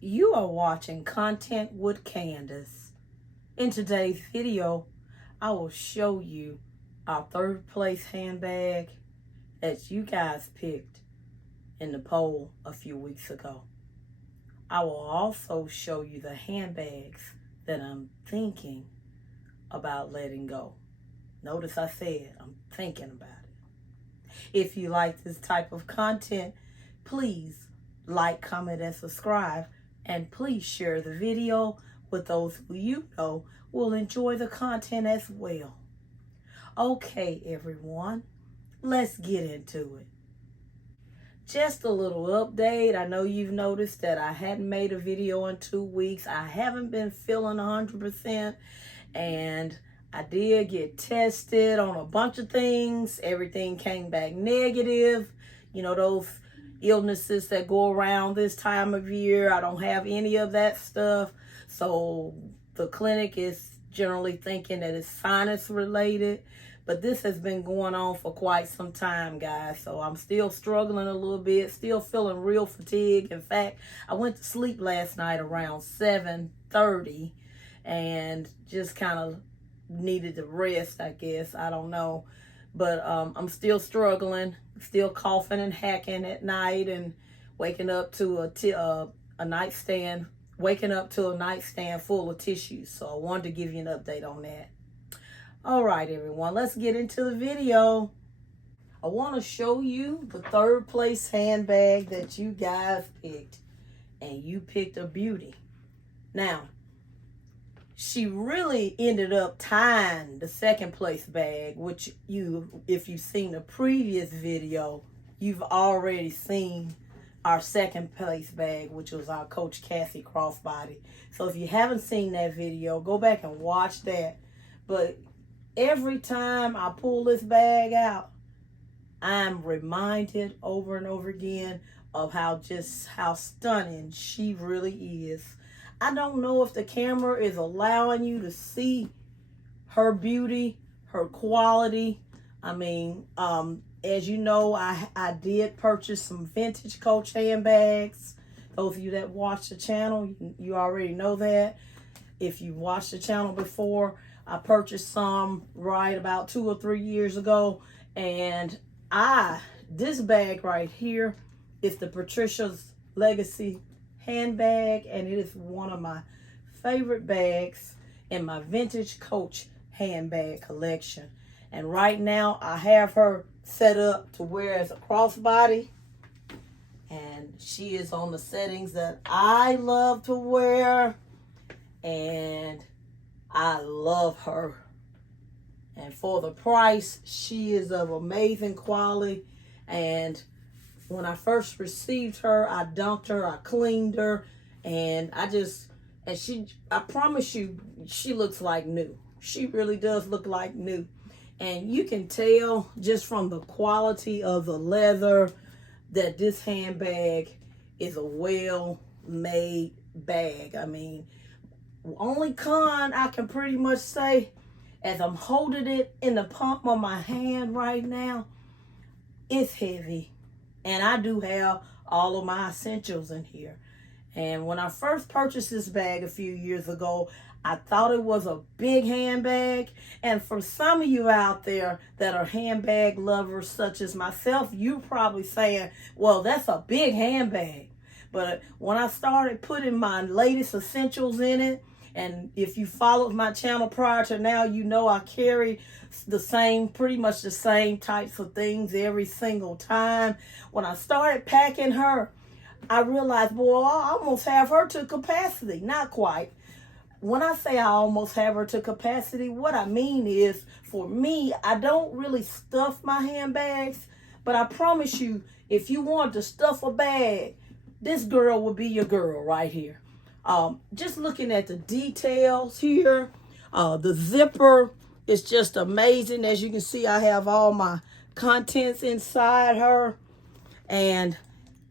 You are watching Content with Candace. In today's video, I will show you our third place handbag that you guys picked in the poll a few weeks ago. I will also show you the handbags that I'm thinking about letting go. Notice I said I'm thinking about it. If you like this type of content, please like, comment, and subscribe. And please share the video with those who you know will enjoy the content as well. Okay, everyone, let's get into it. Just a little update. I know you've noticed that I hadn't made a video in 2 weeks. I haven't been feeling 100%, and I did get tested on a bunch of things. Everything came back negative. You know, those illnesses that go around this time of year. I don't have any of that stuff. So the clinic is generally thinking that it's sinus related. But this has been going on for quite some time, guys. So I'm still struggling a little bit, still feeling real fatigued. In fact, I went to sleep last night around 7:30 and just kind of needed to rest, I guess. I don't know. But I'm still struggling, still coughing and hacking at night and waking up to a nightstand full of tissues. So I wanted to give you an update on that. All right, everyone, let's get into the video. I want to show you the third place handbag that you guys picked, and you picked a beauty. Now, she really ended up tying the second place bag, which if you've seen the previous video, you've already seen our second place bag, which was our Coach Cassie crossbody. So if you haven't seen that video, go back and watch that. But every time I pull this bag out, I'm reminded over and over again of how stunning she really is. I don't know if the camera is allowing you to see her beauty, her quality. I mean, as you know, I did purchase some vintage Coach handbags. Those of you that watch the channel, you already know that. If you watched the channel before, I purchased some right about 2 or 3 years ago. And this bag right here is the Patricias Legacy handbag, and it is one of my favorite bags in my vintage Coach handbag collection. And right now I have her set up to wear as a crossbody, and she is on the settings that I love to wear, and I love her. And for the price, she is of amazing quality. And when I first received her, I dunked her, I cleaned her, and I promise you, she looks like new. She really does look like new. And you can tell just from the quality of the leather that this handbag is a well-made bag. I mean, only con I can pretty much say, as I'm holding it in the palm of my hand right now, it's heavy. And I do have all of my essentials in here. And when I first purchased this bag a few years ago, I thought it was a big handbag. And for some of you out there that are handbag lovers such as myself, you're probably saying, well, that's a big handbag. But when I started putting my latest essentials in it, and if you followed my channel prior to now, you know I carry pretty much the same types of things every single time. When I started packing her, I realized, boy, I almost have her to capacity. Not quite. When I say I almost have her to capacity, what I mean is, for me, I don't really stuff my handbags, but I promise you, if you want to stuff a bag, this girl will be your girl right here. Just looking at the details here, the zipper is just amazing. As you can see, I have all my contents inside her, and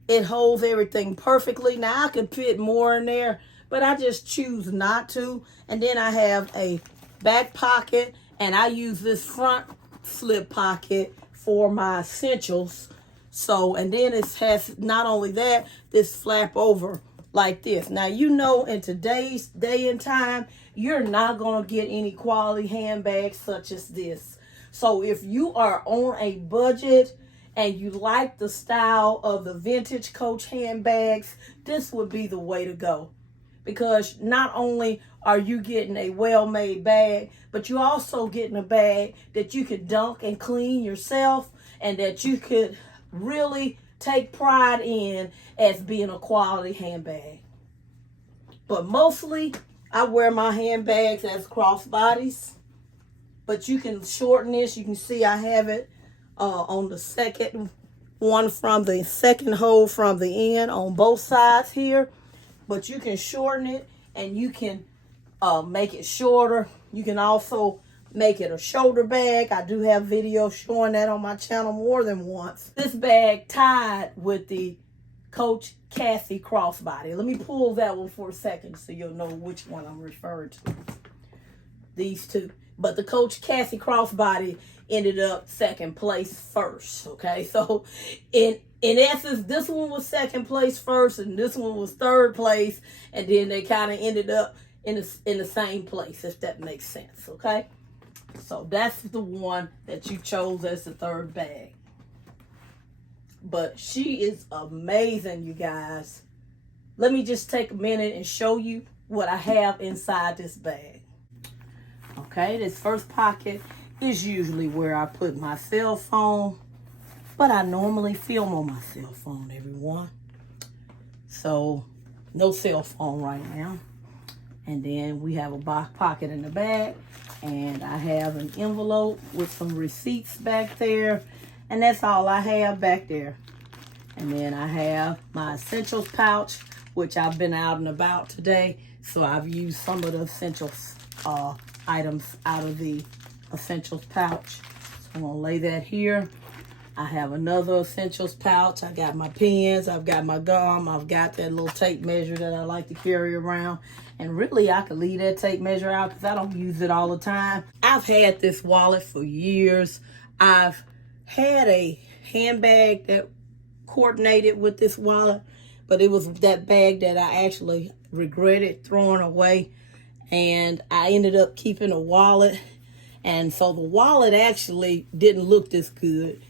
it holds everything perfectly. Now, I could fit more in there, but I just choose not to. And then I have a back pocket, and I use this front slip pocket for my essentials. So, and then it has not only that, this flap over like this. Now, you know, in today's day and time, you're not going to get any quality handbags such as this. So if you are on a budget and you like the style of the vintage Coach handbags, this would be the way to go. Because not only are you getting a well-made bag, but you're also getting a bag that you could dunk and clean yourself, and that you could really take pride in as being a quality handbag. But mostly, I wear my handbags as crossbodies. But you can shorten this. You can see I have it on the second one, from the second hole from the end on both sides here. But you can shorten it, and you can make it shorter. You can also make it a shoulder bag. I do have videos showing that on my channel more than once. This bag tied with the Coach Cassie crossbody. Let me pull that one for a second so you'll know which one I'm referring to. These two. But the Coach Cassie crossbody ended up second place first. Okay, so in essence, this one was second place first, and this one was third place, and then they kind of ended up in the same place, if that makes sense. Okay, so that's the one that you chose as the third bag. But she is amazing, you guys. Let me just take a minute and show you what I have inside this bag. Okay, this first pocket is usually where I put my cell phone, but I normally film on my cell phone, everyone. So, no cell phone right now. And then we have a pocket in the back, and I have an envelope with some receipts back there, and that's all I have back there. And then I have my essentials pouch, which I've been out and about today, so I've used some of the essentials items out of the essentials pouch. So I'm gonna lay that here. I have another essentials pouch. I got my pens, I've got my gum, I've got that little tape measure that I like to carry around. And really, I could leave that tape measure out because I don't use it all the time. I've had this wallet for years. I've had a handbag that coordinated with this wallet, but it was that bag that I actually regretted throwing away. And I ended up keeping a wallet. And so the wallet actually didn't look this good.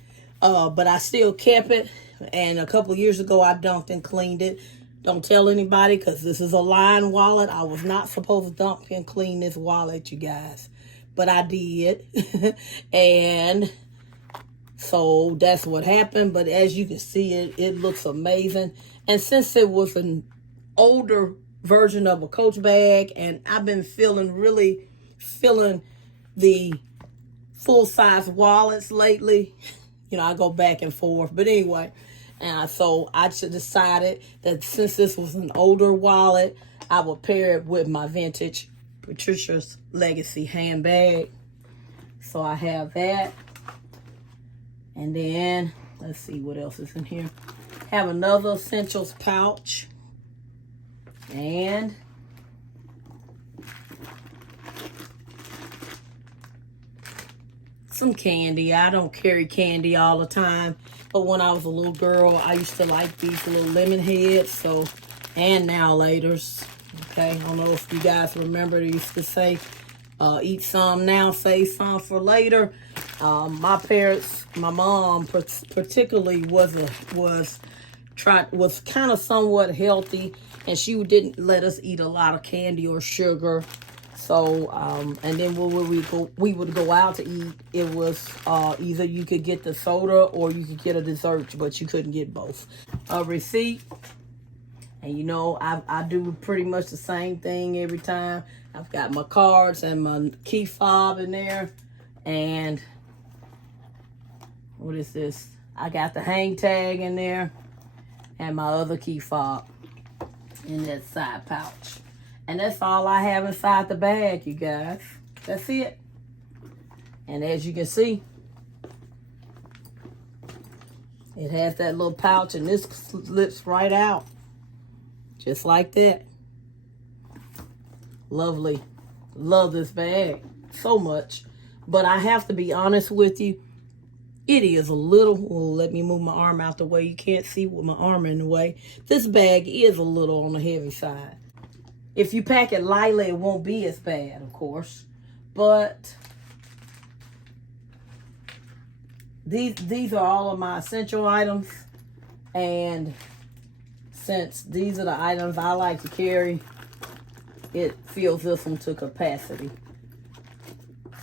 But I still kept it. And a couple of years ago, I dumped and cleaned it. Don't tell anybody, because this is a line wallet. I was not supposed to dump and clean this wallet, you guys. But I did. And so that's what happened. But as you can see, it looks amazing. And since it was an older version of a Coach bag, and I've been really feeling the full-size wallets lately. You know, I go back and forth. But anyway, so I just decided that since this was an older wallet, I would pair it with my vintage Patricia's Legacy handbag. So I have that. And then, let's see what else is in here. Have another essentials pouch. And some candy. I don't carry candy all the time, but when I was a little girl, I used to like these little lemon heads, so, and now laters. Okay, I don't know if you guys remember, they used to say, eat some now, save some for later. My parents, my mom particularly was kind of somewhat healthy, and she didn't let us eat a lot of candy or sugar. So, and then when we would go out to eat, it was either you could get the soda or you could get a dessert, but you couldn't get both. A receipt, and you know, I do pretty much the same thing every time. I've got my cards and my key fob in there, and what is this? I got the hang tag in there, and my other key fob in that side pouch. And that's all I have inside the bag, you guys. That's it. And as you can see, it has that little pouch, and this slips right out. Just like that. Lovely. Love this bag so much. But I have to be honest with you. It is a little, well, let me move my arm out the way. You can't see with my arm in the way. This bag is a little on the heavy side. If you pack it lightly, it won't be as bad, of course. But these are all of my essential items. And since these are the items I like to carry, it fills this one to capacity.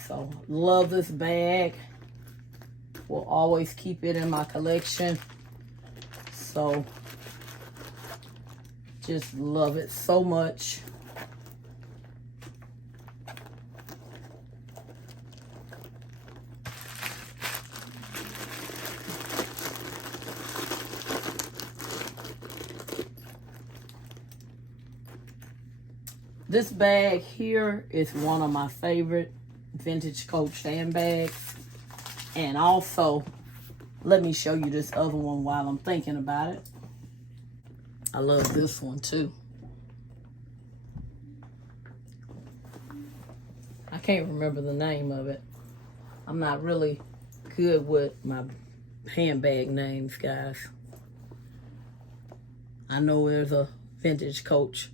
So, love this bag. Will always keep it in my collection. So, just love it so much. This bag here is one of my favorite vintage Coach handbags. And also, let me show you this other one while I'm thinking about it. I love this one too. I can't remember the name of it. I'm not really good with my handbag names, guys. I know there's a vintage Coach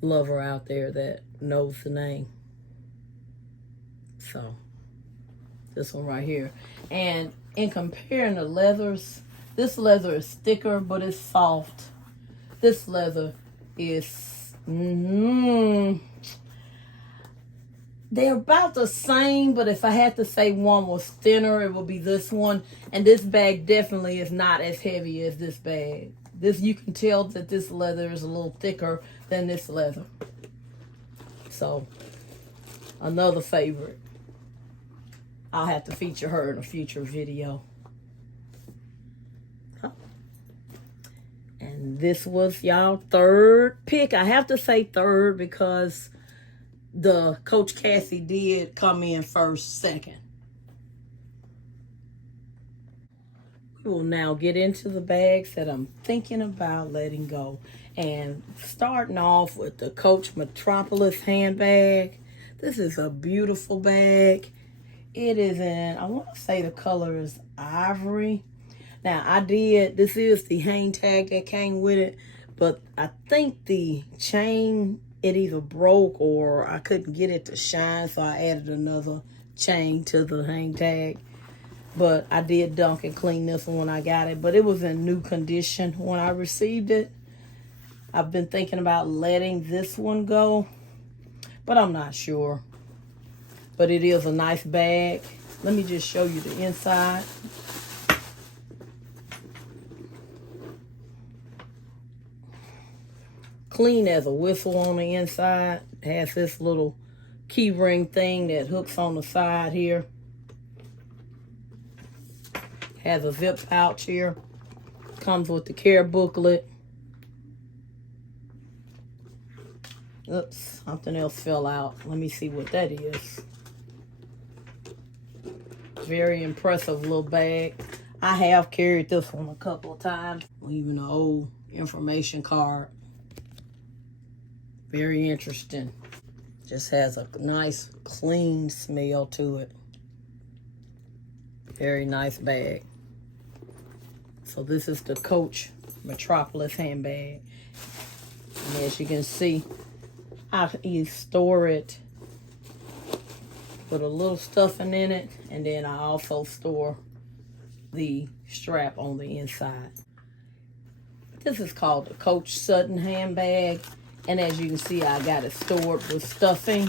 lover out there that knows the name. So, this one right here. And in comparing the leathers, this leather is thicker, but it's soft. This leather is, they're about the same, but if I had to say one was thinner, it would be this one. And this bag definitely is not as heavy as this bag. This, you can tell that this leather is a little thicker than this leather. So, another favorite. I'll have to feature her in a future video. And this was y'all third pick. I have to say third because the Coach Cassie did come in first, second. We will now get into the bags that I'm thinking about letting go. And starting off with the Coach Metropolis handbag. This is a beautiful bag. It is in, I want to say the color is ivory. Now, this is the hang tag that came with it, but I think the chain, it either broke or I couldn't get it to shine, so I added another chain to the hang tag. But I did dunk and clean this one when I got it, but it was in new condition when I received it. I've been thinking about letting this one go, but I'm not sure. But it is a nice bag. Let me just show you the inside. Clean as a whistle on the inside. It has this little key ring thing that hooks on the side here. Has a zip pouch here. Comes with the care booklet. Oops, something else fell out. Let me see what that is. Very impressive little bag. I have carried this one a couple of times. Even an old information card. Very interesting. Just has a nice, clean smell to it. Very nice bag. So this is the Coach Metropolis handbag. And as you can see, I store it with a little stuffing in it, and then I also store the strap on the inside. This is called the Coach Sutton handbag, and as you can see, I got it stored with stuffing.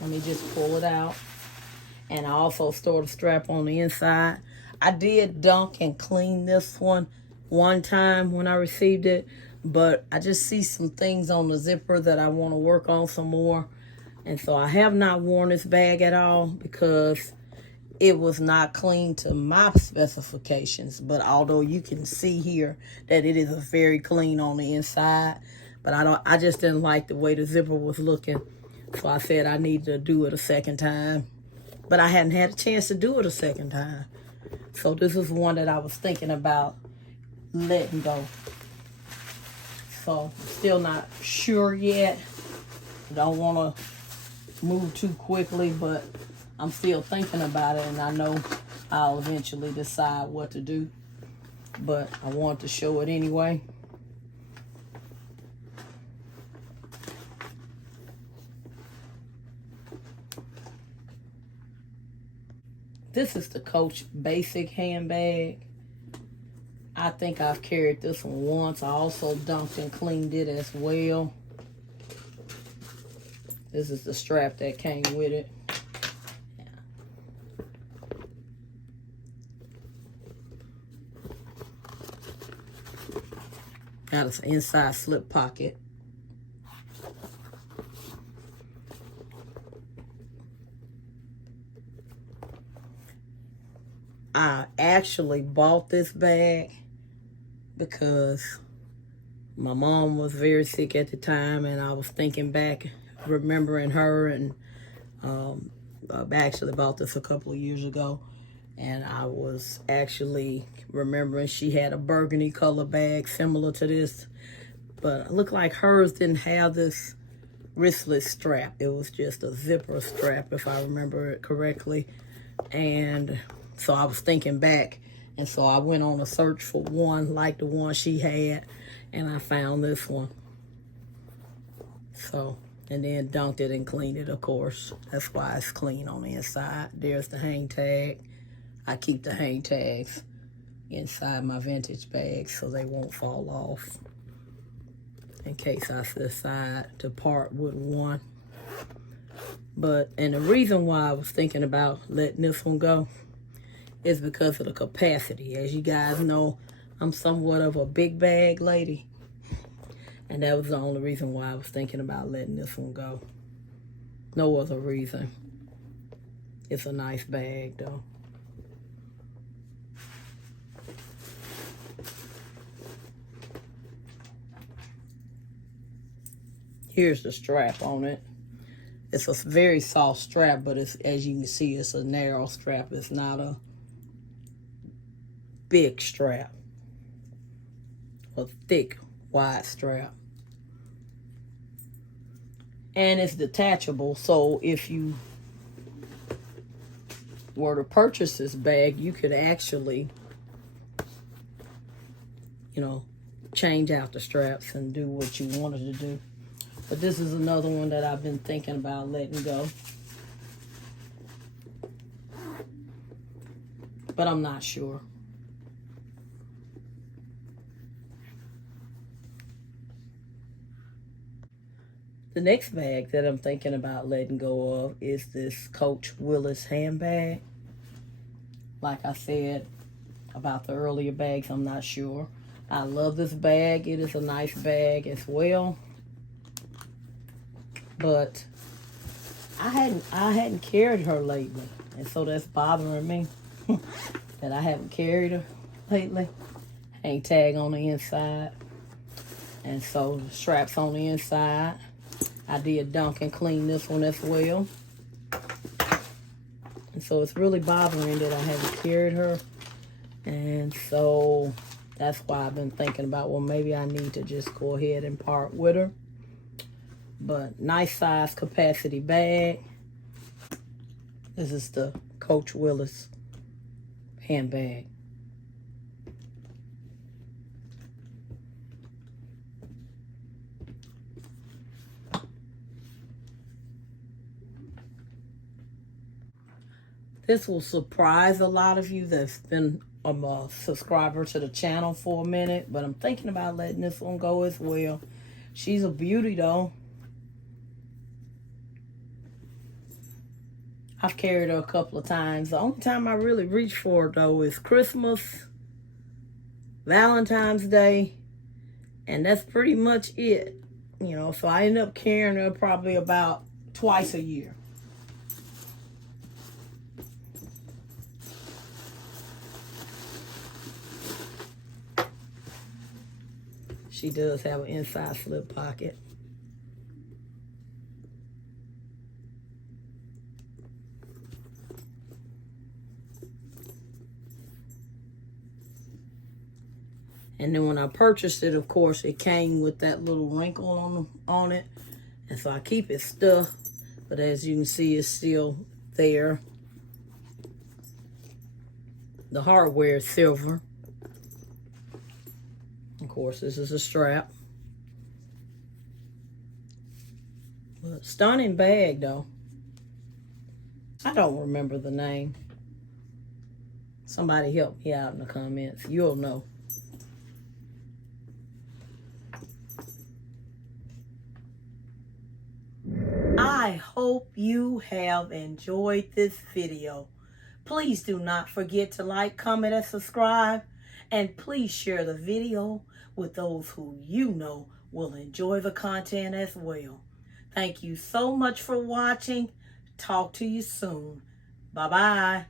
Let me just pull it out. And I also store the strap on the inside. I did dunk and clean this one time when I received it, but I just see some things on the zipper that I want to work on some more. And so I have not worn this bag at all because it was not clean to my specifications. But although you can see here that it is very clean on the inside, but I just didn't like the way the zipper was looking. So I said I needed to do it a second time. But I hadn't had a chance to do it a second time. So this is one that I was thinking about letting go. So still not sure yet. Don't want to move too quickly, but I'm still thinking about it, and I know I'll eventually decide what to do. But I want to show it anyway. This is the Coach Basic handbag. I think I've carried this one once. I also dunked and cleaned it as well. This is the strap that came with it. Got an inside slip pocket. I actually bought this bag because my mom was very sick at the time, and I was thinking back, remembering her, and I actually bought this a couple of years ago, and I was actually remembering she had a burgundy color bag similar to this, but it looked like hers didn't have this wristlet strap. It was just a zipper strap, if I remember it correctly. And so I was thinking back, and so I went on a search for one like the one she had, and I found this one. So, and then dunked it and cleaned it, of course. That's why it's clean on the inside. There's the hang tag. I keep the hang tags inside my vintage bags so they won't fall off in case I decide to part with one. But, and the reason why I was thinking about letting this one go is because of the capacity. As you guys know, I'm somewhat of a big bag lady, and that was the only reason why I was thinking about letting this one go. No other reason. It's a nice bag though. Here's the strap on it. It's a very soft strap, but it's, as you can see, it's a narrow strap. It's not a big strap. A thick, wide strap. And it's detachable, so if you were to purchase this bag, you could actually, you know, change out the straps and do what you wanted to do. But this is another one that I've been thinking about letting go. But I'm not sure. The next bag that I'm thinking about letting go of is this Coach Willis handbag. Like I said about the earlier bags, I'm not sure. I love this bag. It is a nice bag as well. But I hadn't carried her lately, and so that's bothering me that I haven't carried her lately. Hang tag on the inside, and so the straps on the inside. I did dunk and clean this one as well, and so it's really bothering that I haven't carried her, and so that's why I've been thinking about, well, maybe I need to just go ahead and part with her. But nice size capacity bag. This is the Coach Willis handbag. This will surprise a lot of you that's been a subscriber to the channel for a minute, but I'm thinking about letting this one go as well. She's a beauty though. I've carried her a couple of times. The only time I really reach for her, though, is Christmas, Valentine's Day, and that's pretty much it. You know, so I end up carrying her probably about twice a year. She does have an inside slip pocket. And then when I purchased it, of course, it came with that little wrinkle on it. And so I keep it stuffed. But as you can see, it's still there. The hardware is silver. Of course, this is a strap. But stunning bag, though. I don't remember the name. Somebody help me out in the comments. You'll know. I hope you have enjoyed this video. Please do not forget to like, comment, and subscribe. And please share the video with those who you know will enjoy the content as well. Thank you so much for watching. Talk to you soon. Bye-bye.